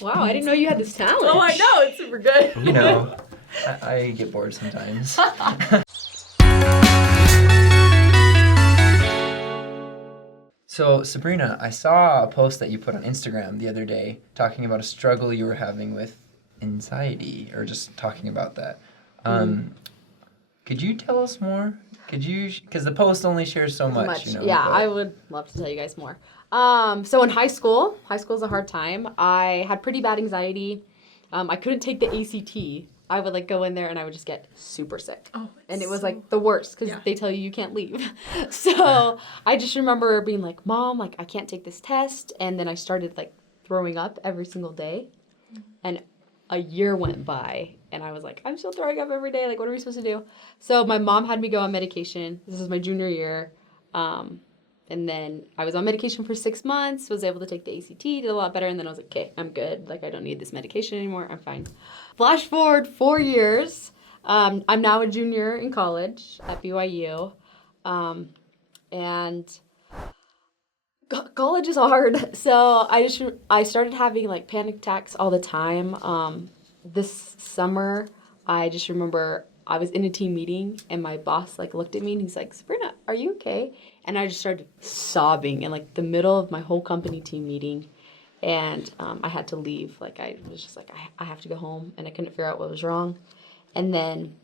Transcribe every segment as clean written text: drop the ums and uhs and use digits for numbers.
Wow, I didn't know you had this talent. Oh, I know. It's super good. You know, I get bored sometimes. So, Sabrina, I saw a post that you put on Instagram the other day talking about a struggle you were having with anxiety, or just talking about that. Could you tell us more? Could you, because the post only shares so much, you know. Yeah, I would love to tell you guys more. So in high school is a hard time. I had pretty bad anxiety. I couldn't take the ACT. I would like go in there and I would just get super sick. Oh, and it was like the worst because they tell you can't leave. So I just remember being like, Mom, like I can't take this test. And then I started like throwing up every single day. And a year went by and I was like, I'm still throwing up every day. Like, what are we supposed to do? So my mom had me go on medication. This was my junior year. And then I was on medication for 6 months, was able to take the ACT, did a lot better, and then I was like, okay, I'm good. Like, I don't need this medication anymore. I'm fine. Flash forward 4 years. I'm now a junior in college at BYU. And college is hard. So I started having, like, panic attacks all the time. This summer, I just remember I was in a team meeting, and my boss, like, looked at me, and he's like, Sabrina, are you okay? And I just started sobbing in, like, the middle of my whole company team meeting. And I had to leave. Like, I was just like, I have to go home. And I couldn't figure out what was wrong. And then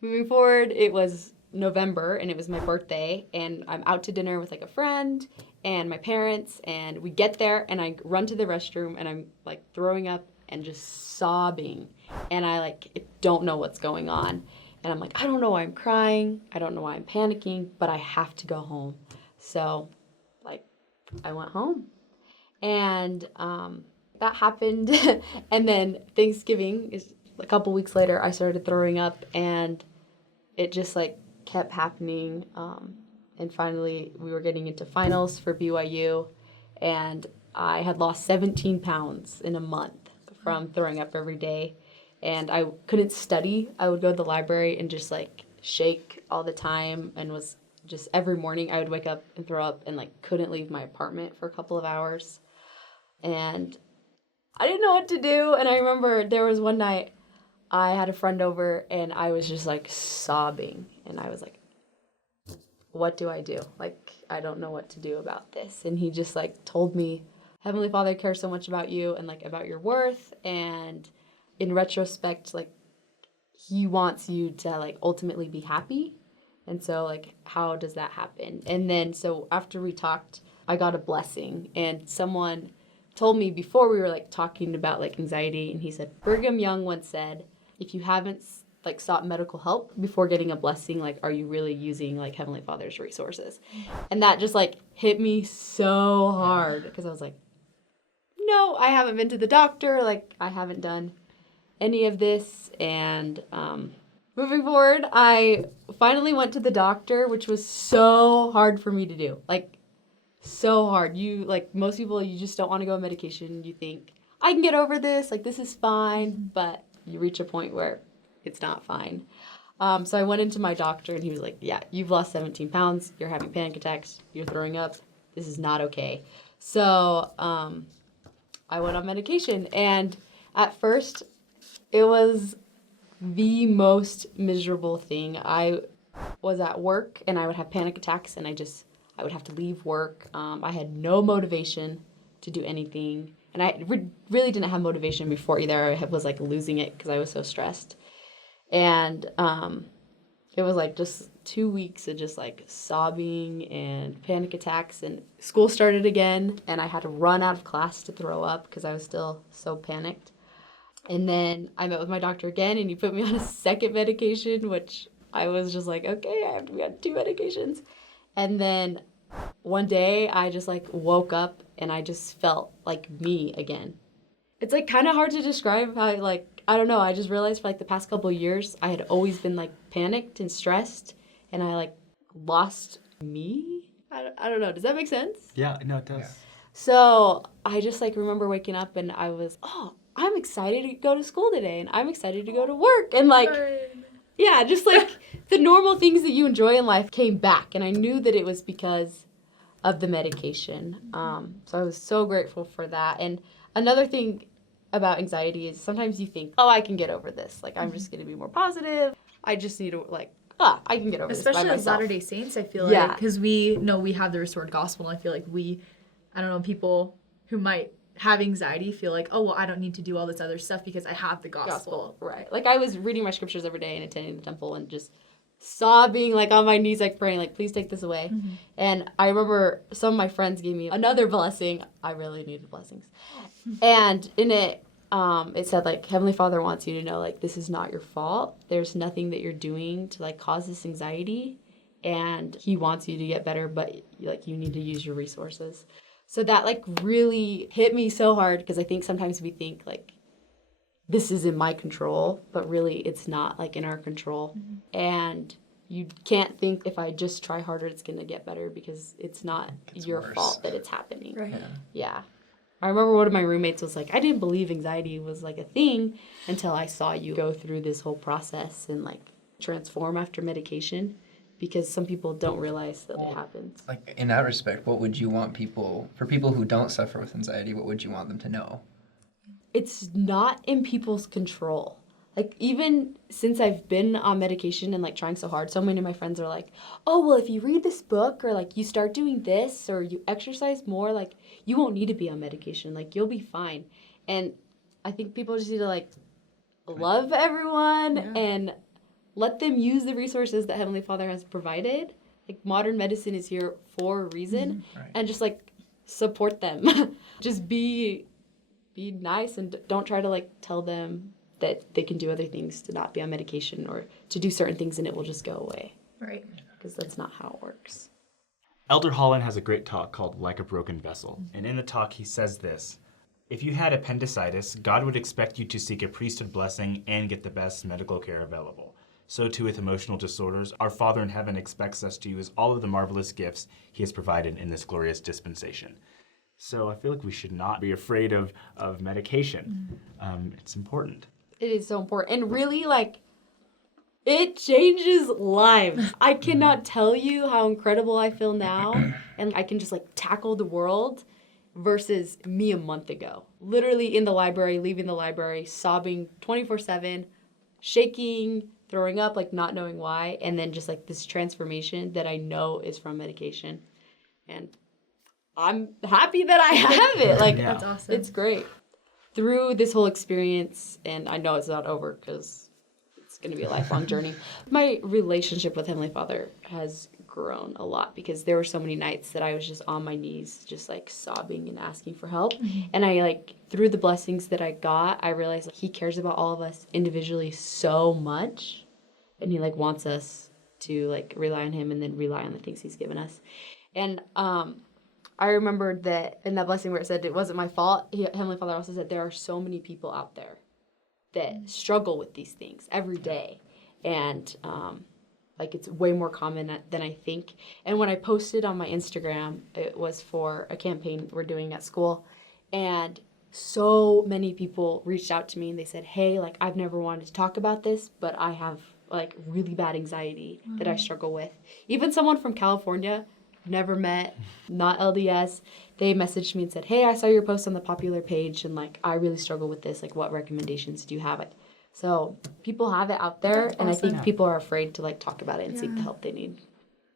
moving forward, it was November, and it was my birthday. And I'm out to dinner with, like, a friend and my parents. And we get there, and I run to the restroom, and I'm, like, throwing up and just sobbing. And I, like, don't know what's going on. And I'm like, I don't know why I'm crying. I don't know why I'm panicking, but I have to go home. So, like, I went home. And that happened. And then Thanksgiving, is a couple weeks later, I started throwing up. And it just, like, kept happening. And finally, we were getting into finals for BYU. And I had lost 17 pounds in a month from throwing up every day. And I couldn't study. I would go to the library and just, like, shake all the time, and was just every morning I would wake up and throw up and, like, couldn't leave my apartment for a couple of hours. And I didn't know what to do. And I remember there was one night I had a friend over, and I was just, like, sobbing. And I was like, what do I do? Like, I don't know what to do about this. And he just, like, told me, Heavenly Father cares so much about you and, like, about your worth, and in retrospect, like, he wants you to, like, ultimately be happy. And so, like, how does that happen? And then, so after we talked, I got a blessing. And someone told me before we were, like, talking about, like, anxiety, and he said, Brigham Young once said, if you haven't, like, sought medical help before getting a blessing, like, are you really using, like, Heavenly Father's resources? And that just, like, hit me so hard, because I was like, no, I haven't been to the doctor. Like, I haven't done any of this. And moving forward, I finally went to the doctor, which was so hard for me to do. Like, so hard. You, like, most people, you just don't want to go on medication. You think, I can get over this. Like, this is fine. But you reach a point where it's not fine. So I went into my doctor, and he was like, yeah, you've lost 17 pounds. You're having panic attacks. You're throwing up. This is not okay. So I went on medication. And at first, it was the most miserable thing. I was at work, and I would have panic attacks, and I would have to leave work. I had no motivation to do anything. And I really didn't have motivation before either. I was, like, losing it because I was so stressed. And it was, like, just 2 weeks of just, like, sobbing and panic attacks. And school started again, and I had to run out of class to throw up because I was still so panicked. And then I met with my doctor again, and he put me on a second medication, which I was just like, okay, I have to be on 2 medications. And then one day I just, like, woke up, and I just felt like me again. It's, like, kind of hard to describe how, like, I don't know. I just realized for, like, the past couple of years, I had always been, like, panicked and stressed, and I, like, lost me. I don't know. Does that make sense? Yeah, no, it does. Yeah. So I just, like, remember waking up, and I was, I'm excited to go to school today, and I'm excited to go to work. And, like, Yeah, just like the normal things that you enjoy in life came back. And I knew that it was because of the medication. So I was so grateful for that. And another thing about anxiety is sometimes you think, oh, I can get over this. Like, I'm just going to be more positive. I just need to, like, I can get over this by Especially as myself. Latter-day Saints, I feel like, because we know we have the restored gospel, and I feel like I don't know, people who might have anxiety feel like, oh, well, I don't need to do all this other stuff because I have the gospel. Right. Like, I was reading my scriptures every day and attending the temple and just sobbing, like, on my knees, like, praying, like, please take this away. Mm-hmm. And I remember some of my friends gave me another blessing. I really needed blessings. And in it, it said, like, Heavenly Father wants you to know, like, this is not your fault. There's nothing that you're doing to, like, cause this anxiety. And He wants you to get better, but, like, you need to use your resources. So that, like, really hit me so hard because I think sometimes we think, like, this is in my control, but really it's not, like, in our control. Mm-hmm. And you can't think if I just try harder, it's going to get better because it's not your fault that it's happening. Right. Yeah. I remember one of my roommates was like, I didn't believe anxiety was, like, a thing until I saw you go through this whole process and, like, transform after medication. Because some people don't realize that it happens. Like, in that respect, what would you want for people who don't suffer with anxiety, what would you want them to know? It's not in people's control. Like, even since I've been on medication and, like, trying so hard, so many of my friends are like, oh, well, if you read this book or, like, you start doing this or you exercise more, like, you won't need to be on medication. Like, you'll be fine. And I think people just need to, like, love everyone and let them use the resources that Heavenly Father has provided. Like, modern medicine is here for a reason. Right. And just, like, support them. Just be nice and don't try to, like, tell them that they can do other things to not be on medication or to do certain things and it will just go away. Right. Because that's not how it works. Elder Holland has a great talk called Like a Broken Vessel. And in the talk, he says this: if you had appendicitis, God would expect you to seek a priesthood blessing and get the best medical care available. So too with emotional disorders, our Father in heaven expects us to use all of the marvelous gifts He has provided in this glorious dispensation. So I feel like we should not be afraid of medication. It's important. It is so important. And really, like, it changes lives. I cannot tell you how incredible I feel now. And I can just, like, tackle the world versus me a month ago. Literally in the library, leaving the library, sobbing 24/7, shaking, throwing up, like, not knowing why. And then just, like, this transformation that I know is from medication. And I'm happy that I have it. Like, That's awesome. It's great. Through this whole experience, and I know it's not over because it's going to be a lifelong journey, my relationship with Heavenly Father has grown a lot because there were so many nights that I was just on my knees, just, like, sobbing and asking for help. Mm-hmm. And I, like, through the blessings that I got, I realized, like, He cares about all of us individually so much. And He, like, wants us to, like, rely on Him and then rely on the things He's given us. And I remembered that in that blessing where it said it wasn't my fault, Heavenly Father also said there are so many people out there that struggle with these things every day. And, like, it's way more common than I think. And when I posted on my Instagram, it was for a campaign we're doing at school. And so many people reached out to me and they said, hey, like, I've never wanted to talk about this, but I have, like, really bad anxiety that I struggle with. Even someone from California, never met, not LDS, they messaged me and said, hey, I saw your post on the popular page and, like, I really struggle with this. Like, what recommendations do you have? Like, so people have it out there. That's and awesome. I think people are afraid to, like, talk about it and seek the help they need.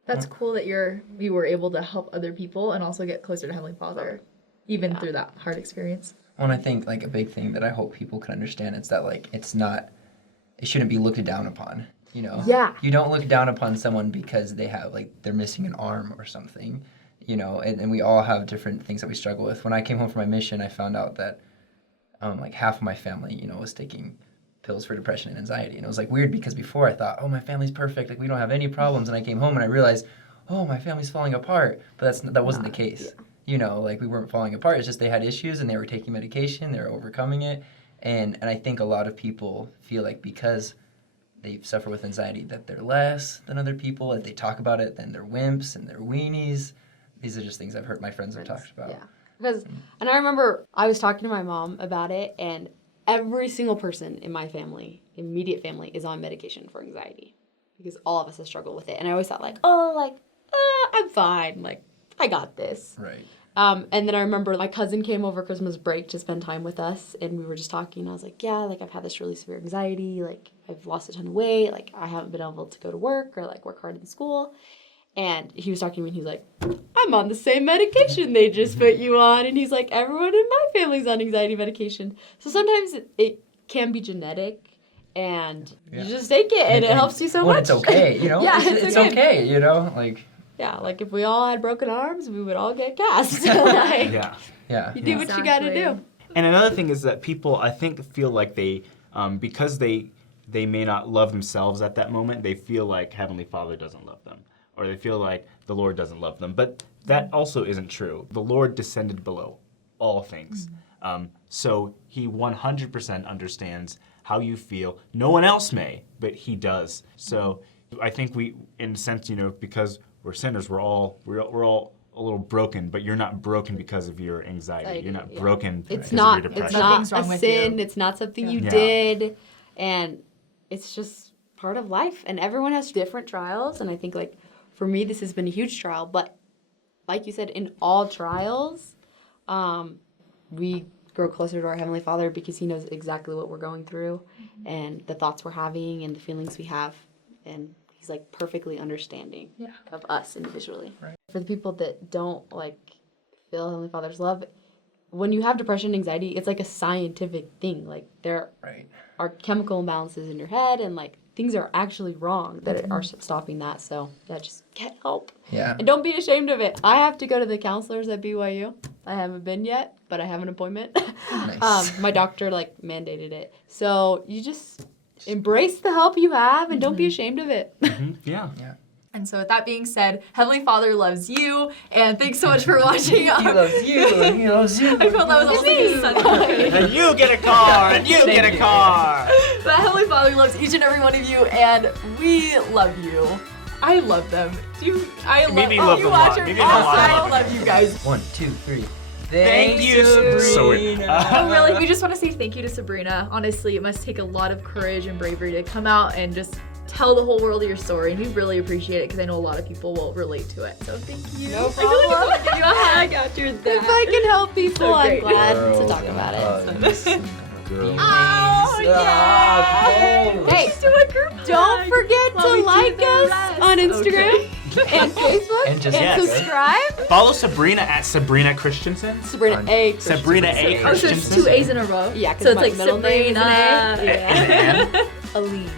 That's cool that you were able to help other people and also get closer to Heavenly Father, even through that hard experience. Well, and I think, like, a big thing that I hope people can understand is that, like, it shouldn't be looked down upon. You know, you don't look down upon someone because they have, like, they're missing an arm or something, you know, and we all have different things that we struggle with. When I came home from my mission, I found out that, like, half of my family, you know, was taking pills for depression and anxiety. And it was, like, weird because before I thought, oh, my family's perfect, like, we don't have any problems. And I came home and I realized, oh, my family's falling apart. But that wasn't the case. Yeah. You know, like, we weren't falling apart. It's just they had issues and they were taking medication, they were overcoming it. And I think a lot of people feel like because they suffer with anxiety that they're less than other people. As they talk about it, then they're wimps and they're weenies. These are just things I've heard my friends have talked about. Yeah. And I remember I was talking to my mom about it, and every single person in my family immediate family is on medication for anxiety because all of us have struggled with it. And I always thought like, oh, like, I'm fine. Like, I got this. Right. And then I remember my cousin came over Christmas break to spend time with us, and we were just talking. I was like, yeah, like, I've had this really severe anxiety. Like, I've lost a ton of weight. Like, I haven't been able to go to work or, like, work hard in school. And he was talking to me, and he was like, I'm on the same medication they just put you on. And he's like, everyone in my family's on anxiety medication. So sometimes it can be genetic, and you just take it, and it helps you so much. It's okay, you know? Yeah, it's okay, you know? Like, yeah, like if we all had broken arms, we would all get cast. Like, Yeah. you do what you gotta do. And another thing is that people, I think, feel like they, because they may not love themselves at that moment, they feel like Heavenly Father doesn't love them. Or they feel like the Lord doesn't love them. But that also isn't true. The Lord descended below all things. So he 100% understands how you feel. No one else may, but he does. So I think we, in a sense, you know, because we're sinners, we're all a little broken, but you're not broken because of your anxiety. You're not broken because of your depression. It's not Nothing's wrong a with sin. you. It's not something you Yeah. did. And it's just part of life. And everyone has different trials. And I think, like, for me, this has been a huge trial. But like you said, in all trials, we grow closer to our Heavenly Father because he knows exactly what we're going through and the thoughts we're having and the feelings we have. And he's, like, perfectly understanding of us individually. Right. For the people that don't, like, feel Heavenly Father's love, when you have depression and anxiety, it's like a scientific thing. Like, there are chemical imbalances in your head, and, like, things are actually wrong that are stopping that. So, yeah, just get help. Yeah. And don't be ashamed of it. I have to go to the counselors at BYU. I haven't been yet, but I have an appointment. Nice. My doctor, like, mandated it. So you just embrace the help you have and don't be ashamed of it. Yeah. And so with that being said, Heavenly Father loves you, and thanks so much for watching. He loves you, and he loves you. I felt that was almost like a Sunday. And you get a car, and you get a car. But Heavenly Father loves each and every one of you, and we love you. I love them. Maybe love them a lot. Maybe not a lot. I love you guys. 1, 2, 3. Thank you, Sabrina. Oh, really? We just want to say thank you to Sabrina. Honestly, it must take a lot of courage and bravery to come out and just tell the whole world your story, and we really appreciate it because I know a lot of people will relate to it. So thank you. No I feel like I problem. want to give you a hug after If that. I can help people, So I'm great. glad to Girls talk about and it. hugs. Girls. Oh, yeah. Cold. Hey, Let's do a group don't hug forget while we to do like the us rest. on Instagram Okay. and Facebook And just subscribe. Follow Sabrina at Sabrina Christensen. Sabrina On- A. Sabrina A. Oh, so it's Christensen. 2 A's in a row? Yeah, 'cause so it's my like middle name is Sabrina. an A. Yeah. Aline.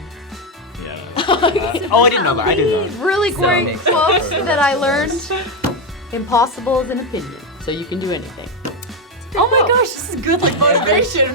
Oh, I didn't know that. I didn't know. Really So great makes quote sense. that I learned. Impossible is an opinion, so you can do anything. Oh my gosh, this is good like motivation.